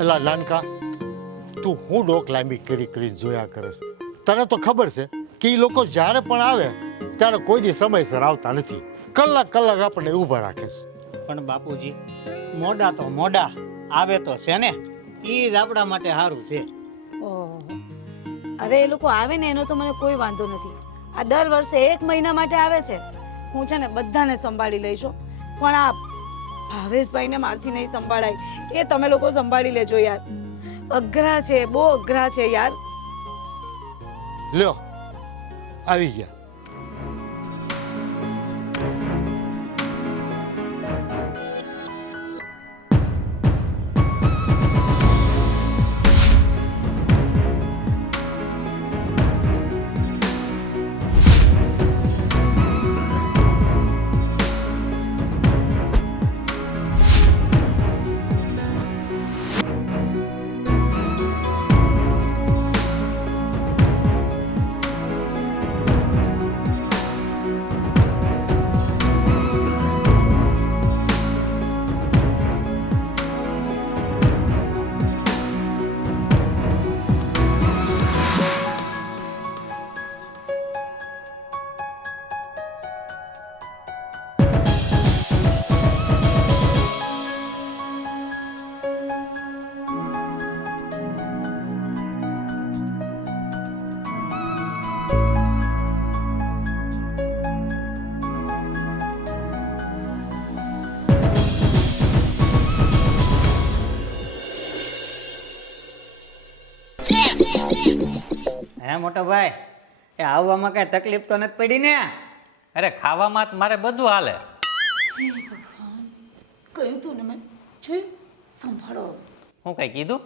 એલા નાનકા, તું હું ડોક લાંબી કરીને જોયા કરસ? તને તો ખબર છે કે એ લોકો જ્યારે પણ આવે ત્યારે કોઈ દી સમયસર આવતા નથી. કલાક કલાક આપણને ઊભા રાખે છે. પણ બાપુજી, મોડા તો મોડા આવે તો છે ને, એ જ આપણા માટે સારું છે. ઓહો, અરે એ લોકો આવે ને એનો તો મને કોઈ વાંધો નથી. આ દર વર્ષે 1 મહિના માટે આવે છે. હું છે ને બધાને સંભાળી લઈશું, પણ આ ભાવેશભાઈને મારથી નહીં સંભાળાય. એ તમે લોકો સંભાળી લેજો યાર. અઘરા છે, બહુ અઘરા છે યાર. લ્યો, આવી ગયા. હે મોટો ભાઈ, એ આવવામાં કઈ તકલીફ તો નથી પડી ને? અરે ખાવામાં જ મારે બધું હાલે. કહ્યું તું ને મેં, જોયું? સંભાળો. હું કઈ કીધું?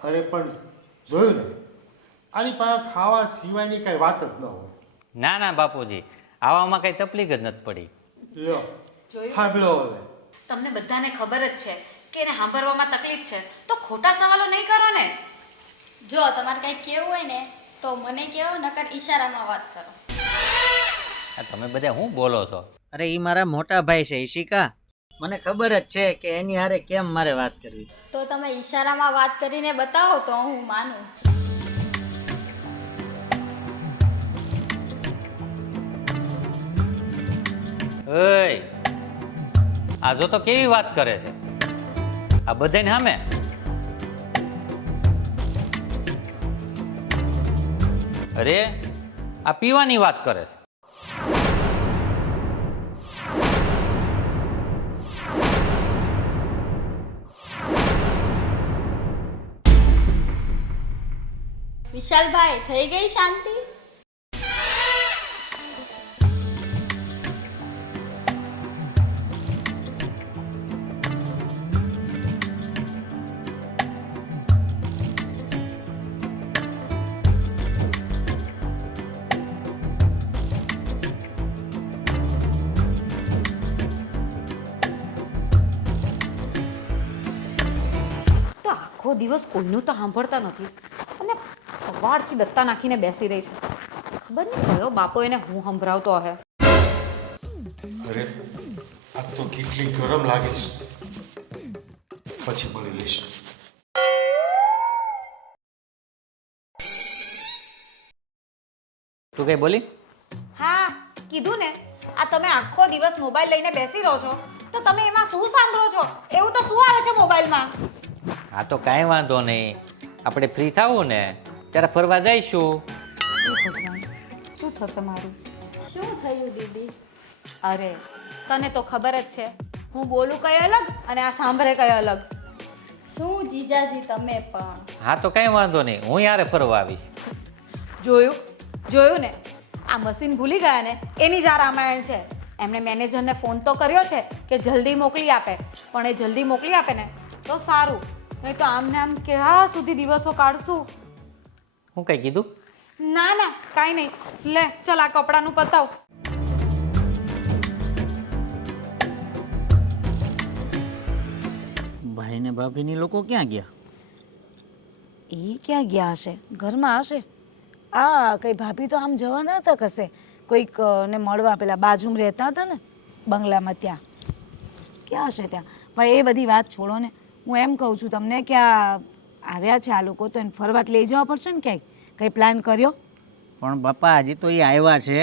અરે પણ જોયું ને, આની પાસે ખાવા સિવાયની કઈ વાત જ ન હોય. ના ના બાપુજી, આવવામાં કઈ તકલીફ જ નથી પડી. લ્યો, જોયું? સાંભળો હવે. તમને બધાને ખબર જ છે કે એને સાંભળવામાં તકલીફ છે, તો ખોટા સવાલો નહીં કરો ને. જો તમારે કંઈ કહેવું હોય ને તો મને કહો, નકર ઈશારામાં વાત કરો. આ તમે બધા હું બોલો છો? અરે ઈ મારા મોટા ભાઈ છે ઈશિકા. મને ખબર જ છે કે એની હારે કેમ મારે વાત કરવી. તો તમે ઈશારામાં વાત કરીને બતાવો તો હું માનું. ઓય, આ જો તો કેવી વાત કરે છે આ બધાને સામે. અરે આ પીવાની વાત કરે છે. વિશાલભાઈ, થઈ ગઈ શાંતિ? આખો દિવસ કોઈનું તો સાંભળતા નથી અને સવારથી દત્તા નાખીને બેસી રહી છે. ખબર નહીં કયો બાપો એને હું સંભળાવતો હશે. અરે આ તો કેટલી ગરમ લાગે છે. પછી બોલી લઈશ. તું કઈ બોલી? હા, કીધું ને, આ તમે આખો દિવસ મોબાઈલ લઈને બેસી રહો છો તો તમે એમાં શું સાંભળો છો? એવું તો શું આવે છે મોબાઈલમાં? હા તો કાંઈ વાંધો નહીં, આપણે ફ્રી થાવું ને ત્યારે ફરવા જઈશું. ભગવાન, શું થશે મારું? શું થયું દીદી? અરે તને તો ખબર જ છે, હું બોલું કઈ અલગ અને આ સાંભળે કઈ અલગ. શું જીજાજી તમે પણ? હા તો કાંઈ વાંધો નહીં, હું યારે ફરવા આવીશ. જોયું જોયું ને, આ મશીન ભૂલી ગયા ને એની જ આ રામાયણ છે. એમણે મેનેજરને ફોન તો કર્યો છે કે જલ્દી મોકલી આપે, પણ એ જલ્દી મોકલી આપે ને તો સારું, નહીં તો આમને આમ ક્યાં સુધી દિવસો કાઢશું. હું કઈ કીધું? ના ના કાંઈ નહીં, લે ચાલ આ કપડાનું પતાવ. ભાઈ ને ભાભીની લોકો ક્યાં ગયા? એ ક્યાં ગયા હશે? ઘરમાં હશે. આ કઈ ભાભી તો આમ જવાના હતા કશે, કોઈક ને મળવા, પેલા બાજુમાં રહેતા હતા ને બંગલામાં, ત્યાં ક્યાં હશે ત્યાં. પણ એ બધી વાત છોડો ને, હું એમ કહું છું તમને કે આ આવ્યા છે આ લોકો તો એને ફરવા લઈ જવા પડશે ને ક્યાંય કંઈ પ્લાન કર્યો? પણ બાપા હજી તો એ આવ્યા છે,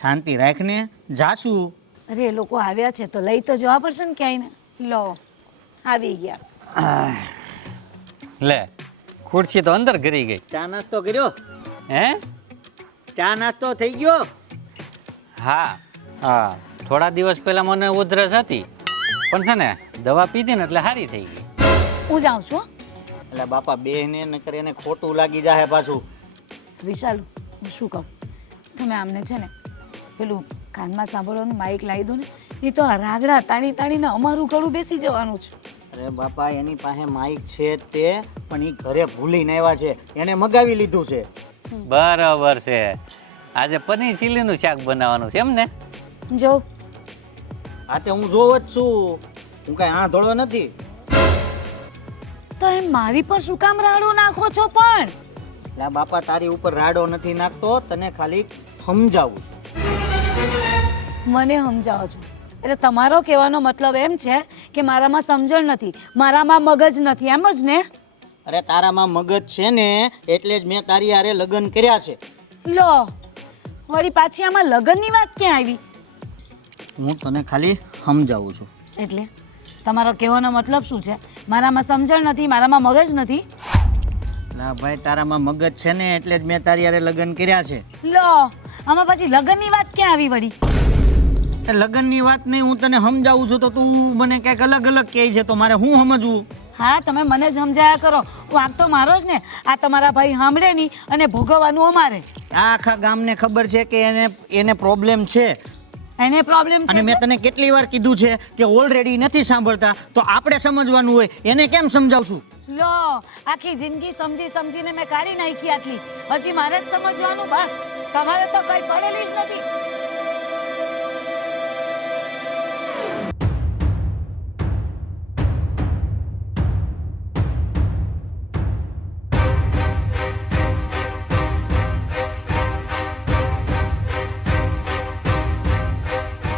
શાંતિ રાખને, જાશું. અરે એ લોકો આવ્યા છે તો લઈ તો જવા પડશે ને ક્યાંય ને. લો આવી ગયા. લે ખુરશી તો અંદર ગરી ગઈ. ચા નાસ્તો કર્યો? હે? ચા નાસ્તો થઈ ગયો? હા હા, થોડા દિવસ પહેલા મને ઉધરસ હતી, પણ છે ને દવા પીધી ને એટલે સારી થઈ ગઈ. હું જાઉં છું હો. એટલે બાપા બેને નકર એને ખોટું લાગી જાહે પાછું. વિશાલ હું શું કહું, તમે આમને છે ને પેલું કાનમાં સાંભળવાનું માઇક લાવી દો ને, એ તો આ રાગડા તાણી તાણીને અમારું ગળું બેસી જવાનું છે. અરે બાપા એની પાસે માઇક છે તે, પણ એ ઘરે ભૂલીને આવ્યા છે, એને મગાવી લીધું છે. બરાબર છે. આજે પનીર ચીલીનું શાક બનાવવાનું છે એમ ને? જો આ તે હું જોવ જ છું, હું કઈ આ ધોળો નથી. તો એમ મારી પર શું કામ રાડો નાખો છો પણ? એટલે બાપા તારી ઉપર રાડો નથી નાખતો, તને ખાલી સમજાવું છું. મને સમજાવો છો એટલે તમારો કહેવાનો મતલબ એમ છે કે મારામાં સમજણ નથી, મારામાં મગજ નથી, એમ જ ને? અરે તારામાં મગજ છે ને એટલે જ મેં તારી હારે લગ્ન કર્યા છે. લો વળી પાછી આમાં લગ્નની વાત ક્યાં આવી? હું તને ખાલી સમજાવું છું. એટલે તમારો કહેવાનો મતલબ શું છે? મારામાં સમજણ નથી, મારામાં મગજ નથી? ના ભાઈ, તારામાં મગજ છે ને એટલે જ મેં તારી હારે લગ્ન કર્યા છે. લો આમાં પછી લગ્નની વાત ક્યાં આવી વળી? તે લગ્નની વાત નહીં, હું તને સમજાવું છું તો તું મને કંઈક અલગ અલગ કહે છે, તો મારે શું સમજવું? હા તમે મને સમજાયા કરો, વાંક તો મારો જ ને. આ તમારા ભાઈ સાંભળે નહીં અને ભોગવવાનું અમારે. આ આખા ગામને ખબર છે કે એને પ્રોબ્લેમ છે, એને પ્રોબ્લેમ અને છે. મેં તને કેટલી વાર કીધું છે કે ઓલરેડી નથી સાંભળતા, તો આપણે સમજવાનું હોય, એને કેમ સમજાવશું? લો આખી જિંદગી સમજી સમજીને મેં કાઢી નાખી આટલી, હજી મારે જ સમજવાનું? બસ તમારે તો કઈ પડેલી જ નથી.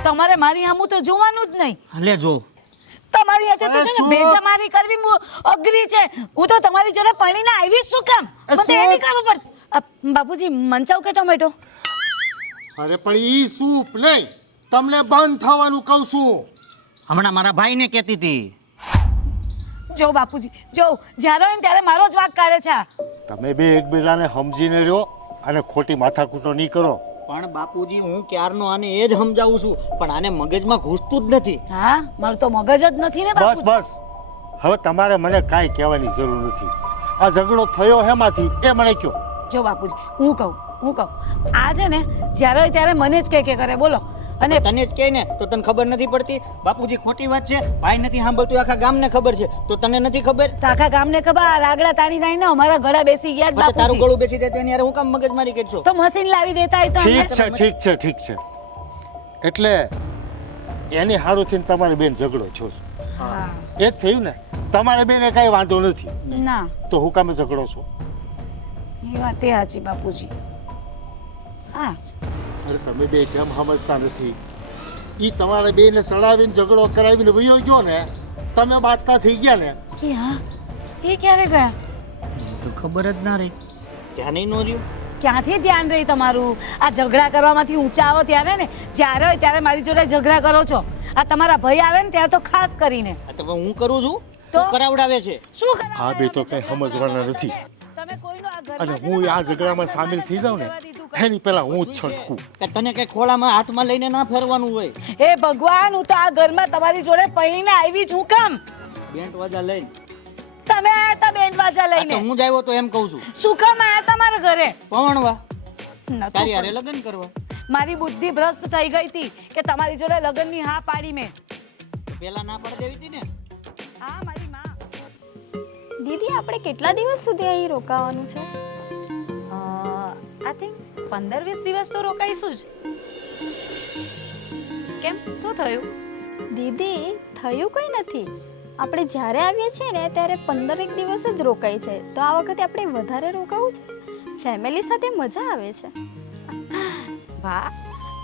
તમારે મારી સામું તો જોવાનું જ નહીં. લે જો, તમારી હાથે તો છે ને ભેજામારી કરવી અઘરી છે. હું તો તમારી જોડે પણીને આવી શું કામ? મને તો એ નહીં ખબર પડતી. બાપુજી મંચાવ કે ટોમેટો? અરે પણ ઈ સૂપ નહીં, તમને બંધ થવાનું કહું છું. હમણાં મારા ભાઈને કહેતી હતી. જો બાપુજી જો, જ્યારે હોય ને ત્યારે મારો જ વાંક કાઢે છે. તમે બે એકબીજાને સમજીને રહ્યો અને ખોટી માથાકૂટો નહીં કરો. પણ બાપુજી હું ક્યારનો આને એ જ સમજાવું છું, પણ આને મગજમાં ઘૂસતું જ નથી. હા મારું તો મગજ જ નથી ને બસ બાપુજી. બસ, હવે તમારે મને કાંઈ કહેવાની જરૂર નથી. આ ઝઘડો થયો હેમાંથી એ મને કહો. જો બાપુજી હું કહું આ છે ને જ્યારે હોય ત્યારે મને જ કે કરે બોલો. અને તને જ કહે ને તો તને ખબર નથી પડતી? બાપુજી ખોટી વાત છે, ભાઈ નથી સાંભળતું, આખા ગામને ખબર છે, તો તને નથી ખબર? તો આખા ગામને ખબર આ રાગડા તાણી તાણીને અમારા ગળા બેસી ગયા જ પછી તારું બાપુજી. ગળું બેસી જાય તો એની હારે હું કામ મગજમારી કરશો? તો મશીન લાવી દેતા હોય તો અમને. ઠીક છે ઠીક છે. એટલે એની હારુંથી તમારે બેન ઝઘડો છો. હા એ જ થયું ને, તમારે બેને કાંઈ વાંધો નથી, ના તો હું કામે ઝઘડો છો? એ વાત એ સાચી બાપુજી. હા અરે તમે બે કેમ સમજતા નથી? ઈ તમારે બેને સડાવીને ઝઘડો કરાવીને વયો ગયો ને, તમે બાતતા થઈ ગયા ને. એ હા એ ક્યારે ગયા? તો ખબર જ ના રહી, ધ્યાન ન રહ્યું. ક્યાંથી ધ્યાન રહી તમારું? આ ઝઘડા કરવામાંથી ઊંચા આવો ત્યારે ને, જ્યારે હોય ત્યારે મારી જોડે ઝઘડા કરો છો. આ તમારા ભાઈ આવે ને ત્યારે તો ખાસ કરીને. આ તો હું કરું છું, તો? તું કરાવડાવે છે. શું કરાવે? આ બે તો કઈ સમજવાના નથી. તમે કોઈનો આ ઘરમાં અને છે ને હું આ વાંધો ઝઘડામાં ના સામેલ થઈ જાઉં ને, રહેવા દીધું કાંઈ. એની પહેલા હું જ છટકું. કે તને કઈ ખોળામાં હાથમાં લઈને ના ફેરવાનું હોય. હે ભગવાન, હું તો આ ઘરમાં તમારી જોડે પૈણીને આવી છું કામ? બેન્ટ વાજા લઈને તમે આયા તા બેન્ડ વાજા આ તો લઈને? હું જ આવ્યો તો એમ કહું છું. શું કામ આયા તમારા ઘરે? પવણવા નતું તારી હારે પણ. લગ્ન કરવા. મારી બુદ્ધિ ભ્રષ્ટ થઈ ગઈ હતી કે તમારી જોડે લગ્નની હા પાડી મેં. તો પેલા ના પાડી દેવી હતી ને. હા મારી માં. દીદી આપણે કેટલા દિવસ સુધી અહીં રોકાવાનું છે? આઈ થિંક 15-20 દિવસ તો રોકાઈશું જ. કેમ શું થયું? દીદી થયું કંઈ નથી. આપણે જ્યારે આવીએ છીએ ને ત્યારે 15 દિવસ જ રોકાય છે, તો આ વખતે આપણે વધારે રોકાવું છે. ફેમિલી સાથે મજા આવે છે. વાહ,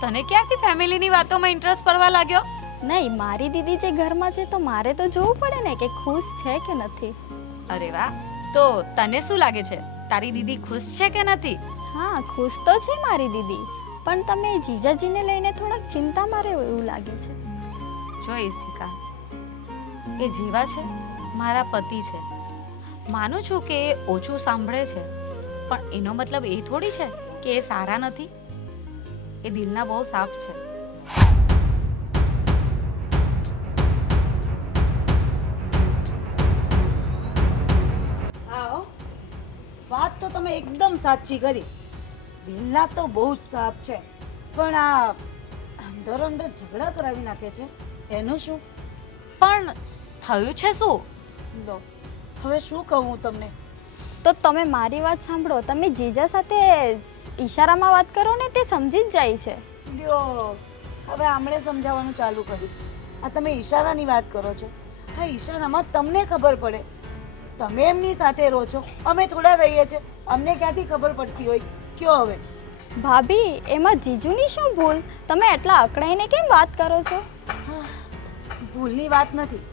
તને ક્યારથી ફેમિલીની વાતોમાં ઇન્ટરેસ્ટ પડવા લાગ્યો? નહીં, મારી દીદી જે ઘરમાં છે તો મારે તો જોવું પડે ને કે ખુશ છે કે નથી. અરે વાહ, તો તને શું લાગે છે, તારી દીદી ખુશ છે કે નથી? હા, ખુશ તો છે મારી દીદી, પણ તમે જીજાજીને લઈને થોડાક ચિંતામાં રહો એવું લાગે છે. જો ઈશિકા, એ જીવા છે મારા પતિ છે. માનું છું કે એ ઓછું સાંભળે છે, પણ એનો મતલબ એ થોડી છે કે એ સારા નથી. એ દિલના બહુ સાફ છે. હા હો, વાત તો તમે એકદમ સાચી કરી. દિલના તો બહુ જ સાફ છે, પણ આ અંદર અંદર ઝઘડા કરાવી નાખે છે એનું શું? પણ થયું છે શું? લો, હવે શું કહું હું તમને? તો તમે મારી વાત સાંભળો, તમે જીજા સાથે ઈશારામાં વાત કરો ને, તે સમજી જ જાય છે. લ્યો, હવે આમણે સમજાવવાનું ચાલુ કર્યું. આ તમે ઈશારાની વાત કરો છો. હા, ઈશારામાં તમને ખબર પડે. તમે એમની સાથે રહો છો, અમે થોડા રહીએ છીએ, અમને ક્યાંથી ખબર પડતી હોય? કયો હવે? ભાભી, એમાં જીજુની શું ભૂલ? તમે એટલા અકળાઈને કેમ વાત કરો છો? ભૂલની વાત નથી.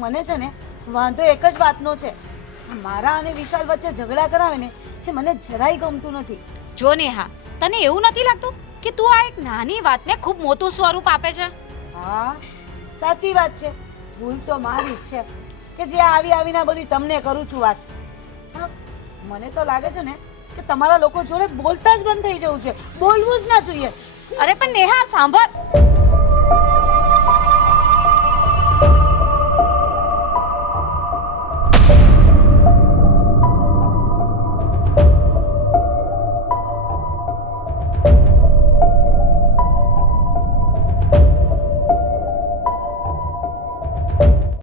મને છે ને વાંધો એક જ વાતનો છે. મારા અને વિશાલ વચ્ચે ઝઘડા કરાવે ને એ મને જરાય ગમતું નથી. જો નેહા, તને એવું નથી લાગતું કે તું આ એક નાની વાતને ખૂબ મોટું સ્વરૂપ આપે છે? હા, સાચી વાત છે. ભૂલ તો મારી જ છે કે જે આવીને બધી તમને કરું છું વાત. હા, મને તો લાગે છે ને કે તમારા લોકો જોડે બોલતા જ બંધ થઈ જવું છે. બોલવું જ ના જોઈએ. અરે પણ નેહા સાંભળ,